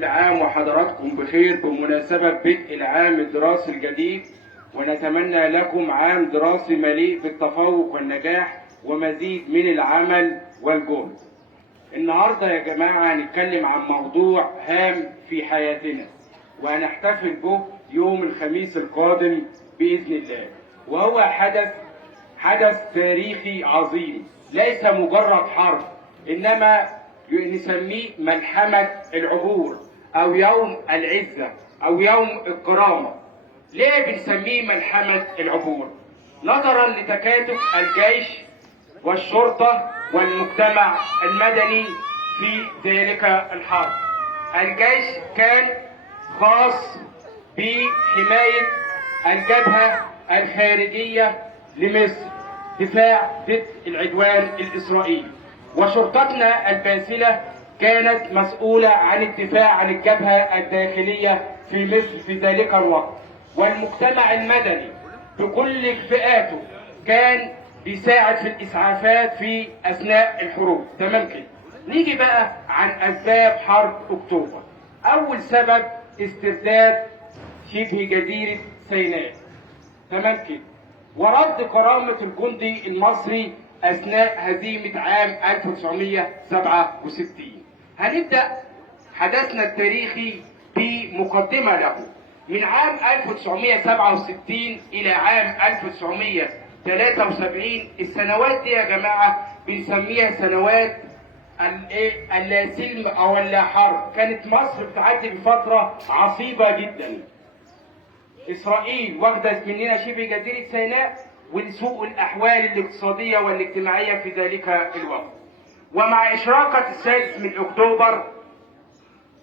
كل عام وحضراتكم بخير بمناسبة بدء العام الدراسي الجديد، ونتمنى لكم عام دراسي مليء بالتفوق والنجاح ومزيد من العمل والجهد. النهارده يا جماعة هنتكلم عن موضوع هام في حياتنا وهنحتفل به يوم الخميس القادم بإذن الله، وهو حدث تاريخي عظيم، ليس مجرد حرب إنما نسميه ملحمة العبور أو يوم العزة أو يوم الكرامة. ليه بنسميه ملحمة العبور؟ نظرا لتكاتف الجيش والشرطة والمجتمع المدني في ذلك الحرب. الجيش كان خاص بحماية الجبهة الخارجية لمصر، دفاع ضد العدوان الإسرائيلي، وشرطتنا الباسلة كانت مسؤولة عن الدفاع عن الجبهة الداخلية في مصر في ذلك الوقت. والمجتمع المدني بكل فئاته كان بيساعد في الإسعافات في أثناء الحروب. تمام كده. نيجي بقى عن أسباب حرب أكتوبر. أول سبب استرداد شبه جزيرة سيناء. تمام كده. ورد كرامة الجندي المصري أثناء هزيمة عام 1967. هنبدأ حدثنا التاريخي بمقدمة له. من عام 1967 إلى عام 1973، السنوات دي يا جماعة بنسميها سنوات اللاسلم أو اللا حرب. كانت مصر بتعدي بفترة عصيبة جدا. إسرائيل واخدة مننا شبه جزيرة سيناء ولسوء الأحوال الاقتصادية والاجتماعية في ذلك الوقت. ومع إشراقة السادس من أكتوبر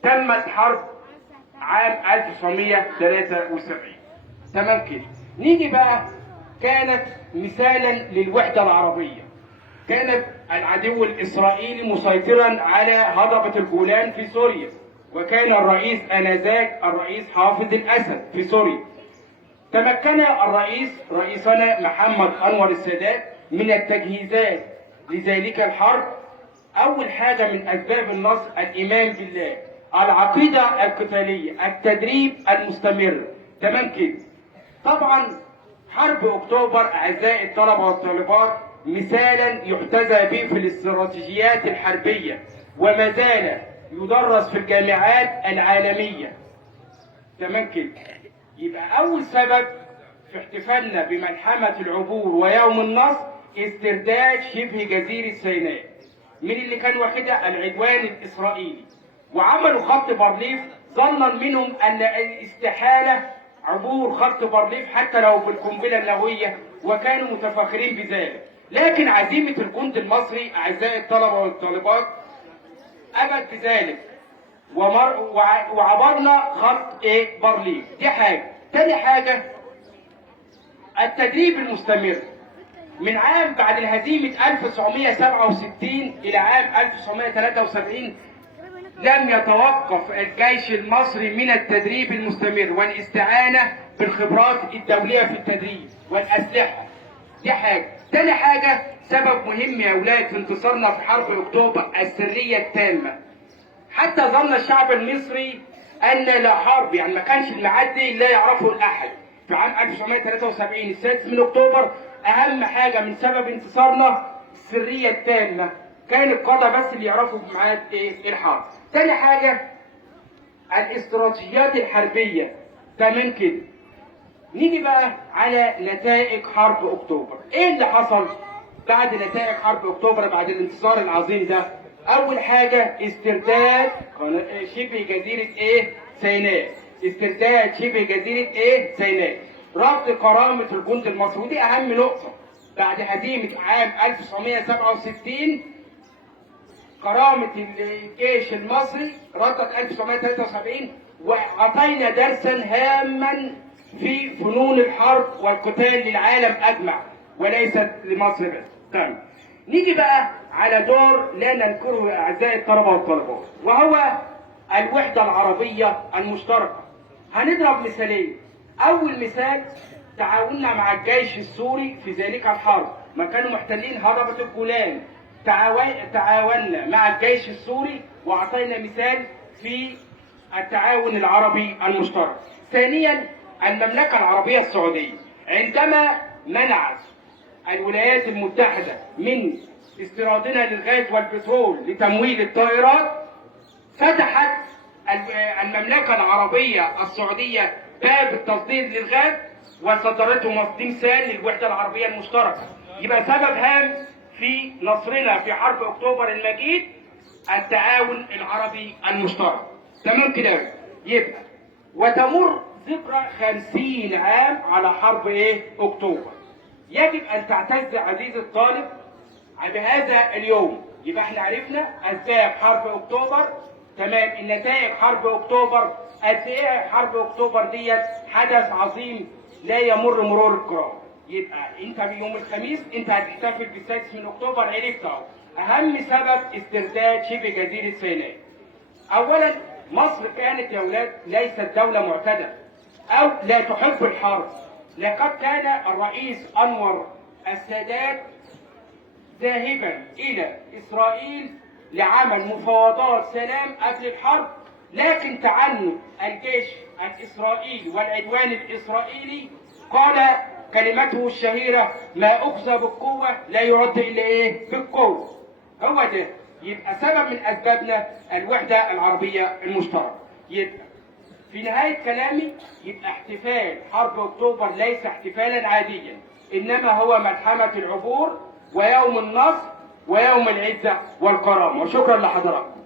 تمت حرب عام 1973. تمام كده. نيجي بقى، كانت مثالا للوحدة العربية. كانت العدو الإسرائيلي مسيطرا على هضبة الجولان في سوريا، وكان الرئيس آنذاك الرئيس حافظ الأسد في سوريا. تمكن رئيسنا محمد أنور السادات من التجهيزات لذلك الحرب. أول حاجة من أسباب النصر الإيمان بالله، العقيدة القتالية، التدريب المستمر. تمام كده. طبعا حرب أكتوبر أعزائي الطلبة والطالبات مثالا يحتذى به في الاستراتيجيات الحربية، وما زال يدرس في الجامعات العالمية. تمام كده. يبقى أول سبب في احتفالنا بملحمة العبور ويوم النصر استرداد شبه جزيرة سيناء من اللي كان واخدها العدوان الإسرائيلي، وعملوا خط بارليف ظنا منهم أن استحالة عبور خط بارليف حتى لو بالقنبلة النووية، وكانوا متفاخرين بذلك. لكن عزيمة الجند المصري أعزائي الطلبة والطالبات أبت بذلك وعبرنا خط بارليف. دي حاجة. تاني حاجة التدريب المستمر. من عام بعد الهزيمة 1967 إلى عام 1973 لم يتوقف الجيش المصري من التدريب المستمر والاستعانة بالخبرات الدولية في التدريب والأسلحة. دي حاجة. تاني حاجة سبب مهم يا أولاد في انتصارنا في حرب أكتوبر، السرية التامة. حتى ظن الشعب المصري أن لا حرب، يعني ما كانش المعدي لا يعرفه الأحد. في عام 1973 السادس من أكتوبر أهم حاجة من سبب انتصارنا السرية التامة، كان القادة بس اللي يعرفوا بميعاد الحرب. تاني حاجة الاستراتيجيات الحربية. تمام كده. نيجي بقى على نتائج حرب أكتوبر. إيه اللي حصل بعد نتائج حرب أكتوبر بعد الانتصار العظيم ده؟ أول حاجة استرداد شبه جزيرة سيناء. استرداد شبه جزيرة سيناء. ربط كرامة الجند المصري، ودي أهم نقطة. بعد هزيمة عام 1967 كرامة الجيش المصري ردت 1973، وأعطينا درسا هاما في فنون الحرب والقتال للعالم أجمع وليست لمصر بس. تمام. نيجي بقى على دور لا ننكره أعزائي الطلبة والطالبات، وهو الوحدة العربية المشتركة. هنضرب مثالين. أول مثال تعاوننا مع الجيش السوري في ذلك الحرب، ما كانوا محتلين هضبة الجولان. تعاوننا مع الجيش السوري وأعطينا مثال في التعاون العربي المشترك. ثانيا، المملكة العربية السعودية عندما منعت الولايات المتحدة من استيرادنا للغاز والبترول لتمويل الطائرات، فتحت المملكة العربية السعودية باب التصدير للغاز وصدرته مصدين ثاني للوحدة العربية المشتركة. يبقى سبب هام في نصرنا في حرب أكتوبر المجيد التعاون العربي المشترك. تمام كده؟ يبقى وتمر ذكرى 50 عام على حرب أكتوبر. يجب أن تعتز عزيزي الطالب بهذا اليوم. يبقى احنا عرفنا أسباب حرب أكتوبر، تمام، النتائج حرب أكتوبر، قد إيه حرب أكتوبر ديت حدث عظيم لا يمر مرور الكرام. يبقى أنت بيوم الخميس أنت هتحتفل بالسادس من أكتوبر، عرفت أهو أهم سبب استرداد شبه جزيرة سيناء. أولا، مصر كانت يا أولاد ليست دولة معتدة أو لا تحب الحرب. لقد كان الرئيس أنور السادات ذاهبا إلى إسرائيل لعمل مفاوضات سلام قبل الحرب، لكن تعنت الجيش الإسرائيلي والعدوان الإسرائيلي قال كلمته الشهيرة: ما أخذ بالقوة لا يرد إلا بالقوة. هو ده يبقى سبب من أسبابنا الوحدة العربية المشتركة. يبقى في نهاية كلامي، يبقى احتفال حرب أكتوبر ليس احتفالا عاديا، إنما هو ملحمة العبور ويوم النصر ويوم العزة والكرامة. وشكرا لحضراتكم.